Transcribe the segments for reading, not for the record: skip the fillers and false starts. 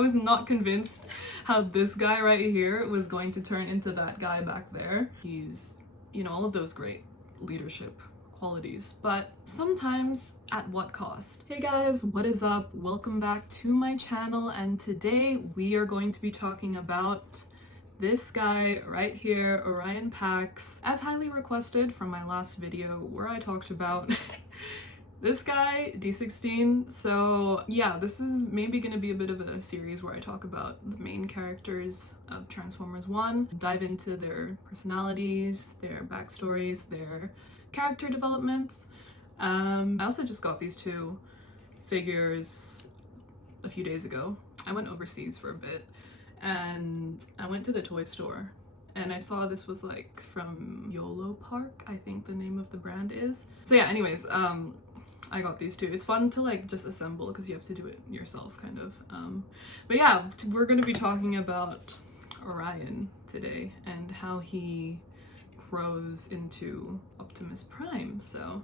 I was not convinced how this guy right here was going to turn into that guy back there. He's, you know, all of those great leadership qualities, but sometimes at what cost? Hey guys, what is up? Welcome back to my channel, and today we are going to be talking about this guy right here, ORION PAX, as highly requested from my last video where I talked about this guy, D16. So yeah, this is maybe gonna be a bit of a series where I talk about the main characters of Transformers 1, dive into their personalities, their backstories, their character developments. I also just got these two figures a few days ago. I went overseas for a bit and I went to the toy store and I saw this was like from YOLO Park, I think the name of the brand is. So yeah, anyways, I got these two. It's fun to like just assemble because you have to do it yourself kind of. But yeah, we're gonna be talking about ORION today and how he grows into Optimus Prime. So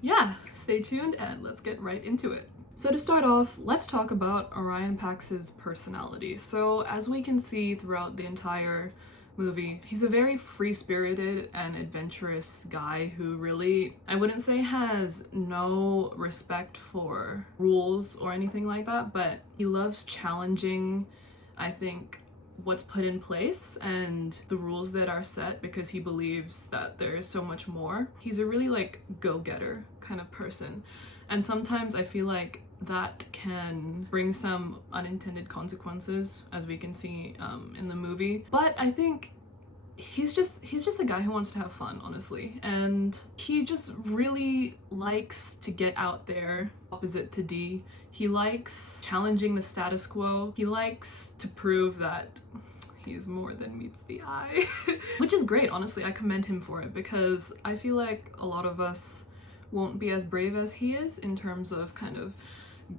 yeah, stay tuned and let's get right into it. So to start off, let's talk about ORION PAX's personality. So as we can see throughout the entire movie, he's a very free-spirited and adventurous guy who really, I wouldn't say has no respect for rules or anything like that, but he loves challenging, I think, what's put in place and the rules that are set because he believes that there is so much more. He's a really like go-getter kind of person. And sometimes I feel like that can bring some unintended consequences, as we can see in the movie. But I think he's just a guy who wants to have fun, honestly. And he just really likes to get out there, opposite to D. He likes challenging the status quo. He likes to prove that he's more than meets the eye. Which is great, honestly. I commend him for it because I feel like a lot of us won't be as brave as he is in terms of kind of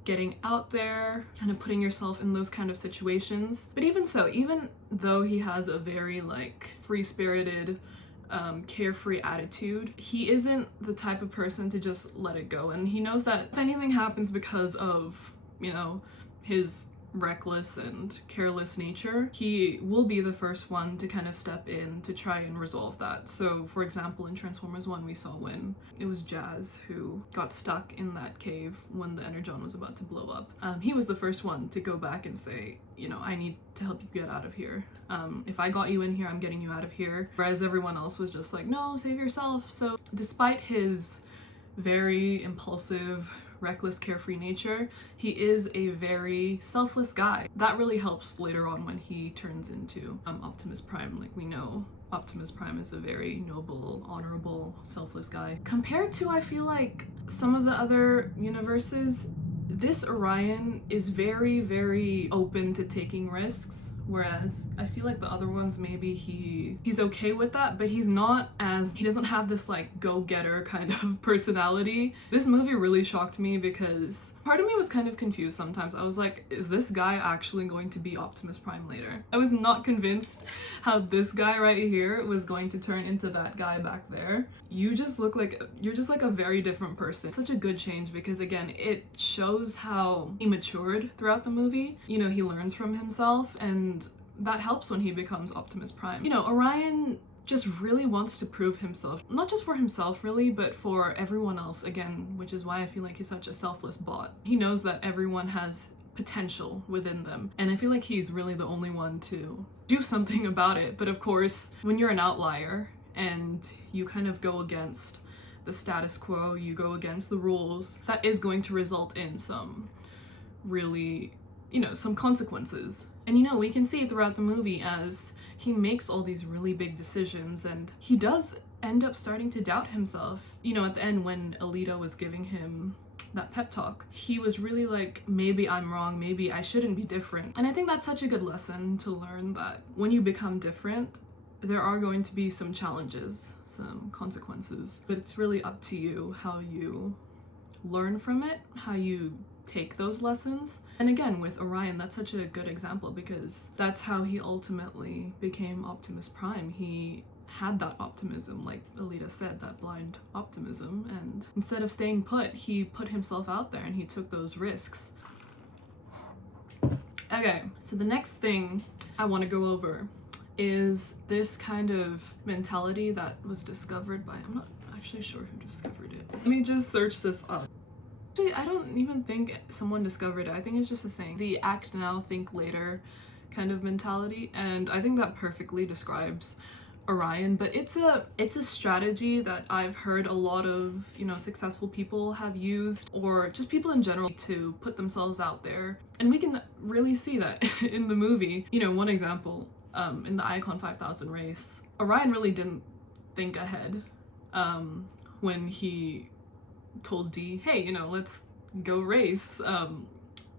getting out there, kind of putting yourself in those kind of situations. But even so, even though he has a very like free-spirited, carefree attitude, he isn't the type of person to just let it go. And he knows that if anything happens because of, you know, his reckless and careless nature, he will be the first one to kind of step in to try and resolve that. So for example, in Transformers 1 we saw when it was Jazz who got stuck in that cave when the Energon was about to blow up. He was the first one to go back and say, you know, I need to help you get out of here. If I got you in here, I'm getting you out of here. Whereas everyone else was just like, no, save yourself. So despite his very impulsive, reckless, carefree nature, he is a very selfless guy. That really helps later on when he turns into Optimus Prime. Like, we know Optimus Prime is a very noble, honorable, selfless guy. Compared to, I feel like, some of the other universes, this ORION is very, very open to taking risks. Whereas I feel like the other ones, maybe he's okay with that, but he doesn't have this like go-getter kind of personality. This movie really shocked me because part of me was kind of confused sometimes. I was like, is this guy actually going to be Optimus Prime later? I was not convinced how this guy right here was going to turn into that guy back there. You're just like a very different person. Such a good change because again, it shows how he matured throughout the movie. You know, he learns from himself and that helps when he becomes Optimus Prime. You know, ORION just really wants to prove himself, not just for himself really, but for everyone else again, which is why I feel like he's such a selfless bot. He knows that everyone has potential within them, and I feel like he's really the only one to do something about it. But of course, when you're an outlier and you kind of go against the status quo, you go against the rules, that is going to result in some really, you know, some consequences. And you know, we can see throughout the movie as he makes all these really big decisions and he does end up starting to doubt himself. You know, at the end when Alita was giving him that pep talk, he was really like, maybe I'm wrong, maybe I shouldn't be different. And I think that's such a good lesson to learn, that when you become different, there are going to be some challenges, some consequences, but it's really up to you how you learn from it, how you take those lessons. And again, with ORION, that's such a good example because that's how he ultimately became Optimus Prime. He had that optimism, like Alita said, that blind optimism, and instead of staying put, he put himself out there and he took those risks. Okay, so the next thing I want to go over is this kind of mentality that was discovered by, I'm not actually sure who discovered it. Let me just search this up. Actually, I don't even think someone discovered it. I think it's just a saying. The act now, think later kind of mentality, and I think that perfectly describes Orion. But it's a strategy that I've heard a lot of, you know, successful people have used, or just people in general, to put themselves out there. And we can really see that in the movie. You know, one example, in the Icon 5000 race, Orion really didn't think ahead when he told Dee, hey, you know, let's go race,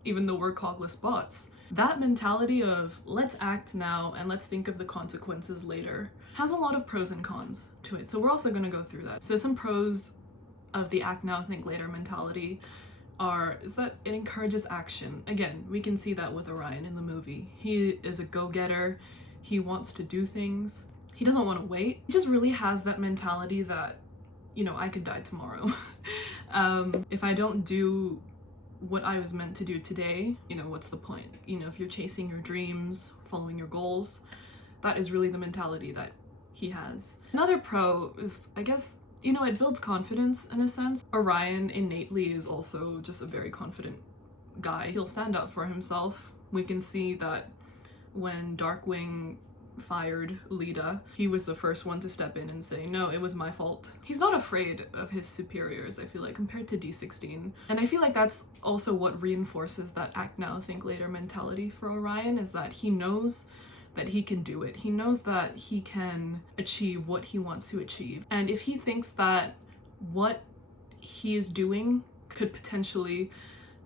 even though we're cogless bots. That mentality of let's act now and let's think of the consequences later has a lot of pros and cons to it. So we're also going to go through that. So some pros of the act now, think later mentality is that it encourages action. Again, we can see that with Orion in the movie. He is a go-getter. He wants to do things. He doesn't want to wait. He just really has that mentality that, you know, I could die tomorrow. If I don't do what I was meant to do today, you know, what's the point? You know, if you're chasing your dreams, following your goals, that is really the mentality that he has. Another pro is, I guess, you know, it builds confidence in a sense. Orion innately is also just a very confident guy. He'll stand up for himself. We can see that when Darkwing fired Lita, he was the first one to step in and say, no, it was my fault. He's not afraid of his superiors, I feel like, compared to D16. And I feel like that's also what reinforces that act now, think later mentality for Orion, is that he knows that he can do it. He knows that he can achieve what he wants to achieve. And if he thinks that what he is doing could potentially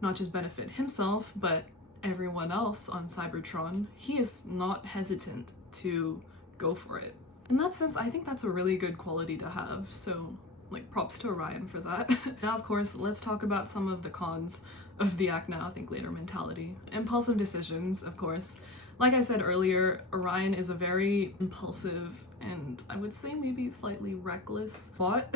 not just benefit himself, but everyone else on Cybertron, he is not hesitant to go for it. In that sense, I think that's a really good quality to have, so like props to Orion for that. Now, of course, let's talk about some of the cons of the act now, think later mentality. Impulsive decisions, of course. Like I said earlier, Orion is a very impulsive and I would say maybe slightly reckless bot.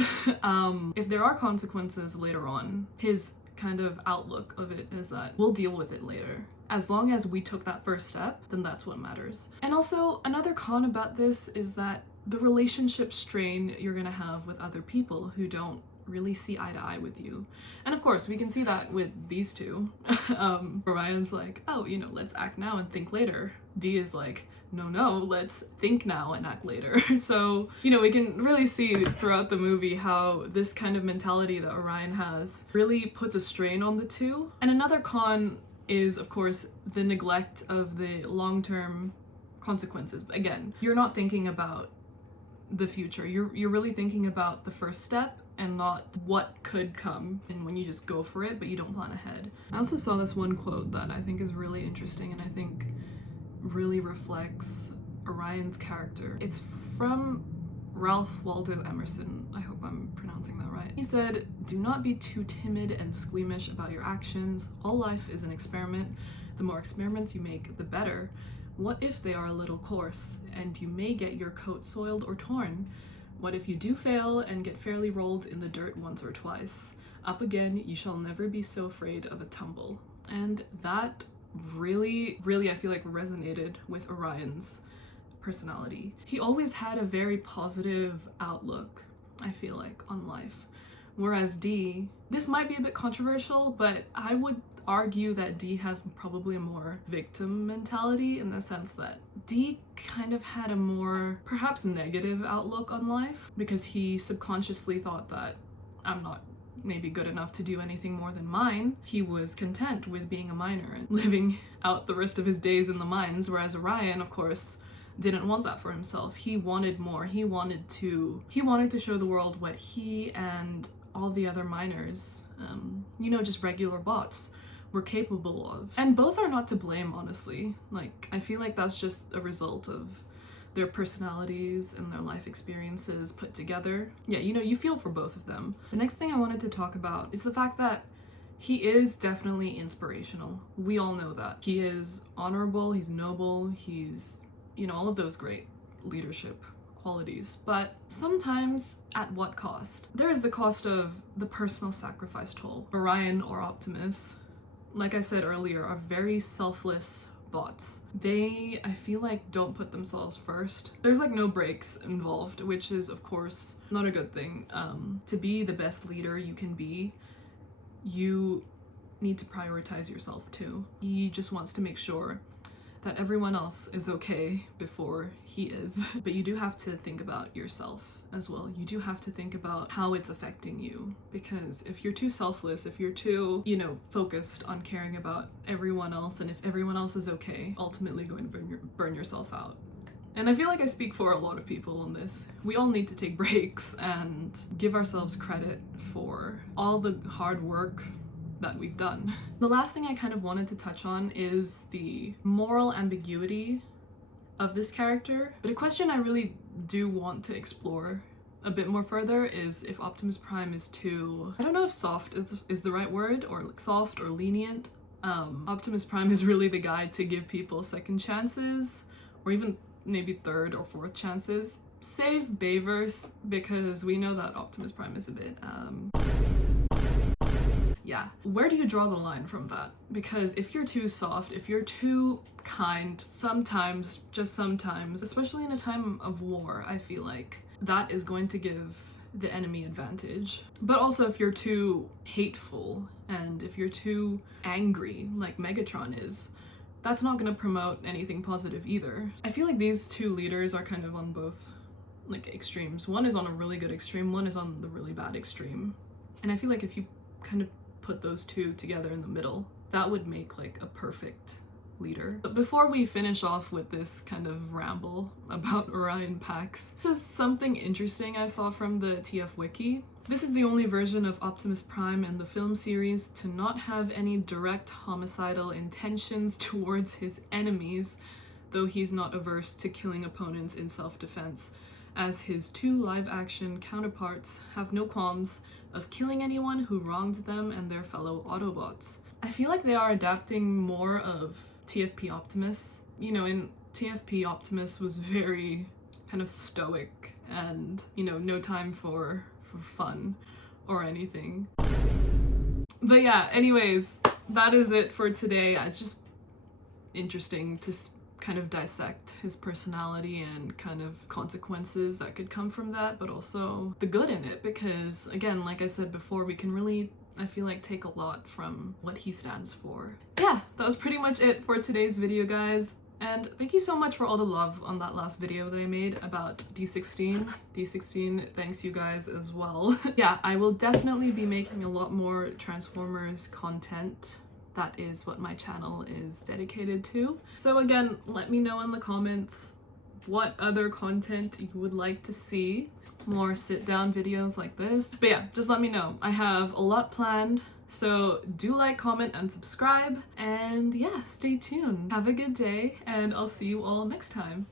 If there are consequences later on, his kind of outlook of it is that we'll deal with it later. As long as we took that first step, then that's what matters. And also, another con about this is that the relationship strain you're gonna have with other people who don't really see eye to eye with you. And of course, we can see that with these two. Orion's like, oh, you know, let's act now and think later. Dee is like, no, let's think now and act later. So, you know, we can really see throughout the movie how this kind of mentality that Orion has really puts a strain on the two. And another con is, of course, the neglect of the long-term consequences. Again, you're not thinking about the future. You're really thinking about the first step and not what could come, and when you just go for it but you don't plan ahead. I also saw this one quote that I think is really interesting and I think really reflects Orion's character. It's from Ralph Waldo Emerson. I hope I'm pronouncing that right. He said, "Do not be too timid and squeamish about your actions. All life is an experiment. The more experiments you make, the better. What if they are a little coarse, and you may get your coat soiled or torn? What if you do fail and get fairly rolled in the dirt once or twice? Up again, you shall never be so afraid of a tumble." And that really, I feel like resonated with Orion's personality. He always had a very positive outlook, I feel like, on life. Whereas Dee, this might be a bit controversial, but I would argue that Dee has probably a more victim mentality, in the sense that Dee kind of had a more perhaps negative outlook on life because he subconsciously thought that I'm not maybe good enough to do anything more than mine. He was content with being a miner and living out the rest of his days in the mines, whereas Orion, of course, didn't want that for himself. He wanted more. He wanted to show the world what he and all the other miners, you know, just regular bots, were capable of. And both are not to blame, honestly. Like, I feel like that's just a result of their personalities and their life experiences put together. Yeah, you know, you feel for both of them. The next thing I wanted to talk about is the fact that he is definitely inspirational. We all know that. He is honorable, he's noble, he's, you know, all of those great leadership qualities. But sometimes, at what cost? There is the cost of the personal sacrifice toll. Orion, or Optimus, like I said earlier, are very selfless bots. They, I feel like, don't put themselves first. There's like no breaks involved, which is of course not a good thing. To be the best leader you can be, you need to prioritize yourself too. He just wants to make sure that everyone else is okay before he is. But you do have to think about yourself as well. You do have to think about how it's affecting you, because if you're too selfless, if you're too, you know, focused on caring about everyone else, and if everyone else is okay, ultimately going to burn yourself out. And I feel like I speak for a lot of people on this. We all need to take breaks and give ourselves credit for all the hard work that we've done. The last thing I kind of wanted to touch on is the moral ambiguity of this character. But a question I really do want to explore a bit more further is if Optimus Prime is too, I don't know if soft is the right word, or like soft or lenient. Optimus Prime is really the guy to give people second chances, or even maybe third or fourth chances. Save Bayverse, because we know that Optimus Prime is a bit, yeah. Where do you draw the line from that? Because if you're too soft, if you're too kind, sometimes, just sometimes, especially in a time of war, I feel like that is going to give the enemy advantage. But also if you're too hateful and if you're too angry, like Megatron is, that's not going to promote anything positive either. I feel like these two leaders are kind of on both like extremes. One is on a really good extreme, one is on the really bad extreme. And I feel like if you kind of put those two together in the middle, that would make like a perfect leader. But before we finish off with this kind of ramble about ORION PAX, this is something interesting I saw from the TF Wiki. This is the only version of Optimus Prime in the film series to not have any direct homicidal intentions towards his enemies, though he's not averse to killing opponents in self-defense, as his two live-action counterparts have no qualms of killing anyone who wronged them and their fellow Autobots. I feel like they are adapting more of TFP Optimus. You know, in TFP Optimus was very kind of stoic and, you know, no time for fun or anything. But yeah, anyways, that is it for today. It's just interesting to kind of dissect his personality and kind of consequences that could come from that, but also the good in it, because again, like I said before, we can really, I feel like, take a lot from what he stands for. Yeah, that was pretty much it for today's video, guys. And thank you so much for all the love on that last video that I made about D16. D16, thanks you guys as well. Yeah, I will definitely be making a lot more Transformers content. That is what my channel is dedicated to. So again, let me know in the comments what other content you would like to see. More sit-down videos like this. But yeah, just let me know. I have a lot planned, so do like, comment, and subscribe. And yeah, stay tuned. Have a good day, and I'll see you all next time.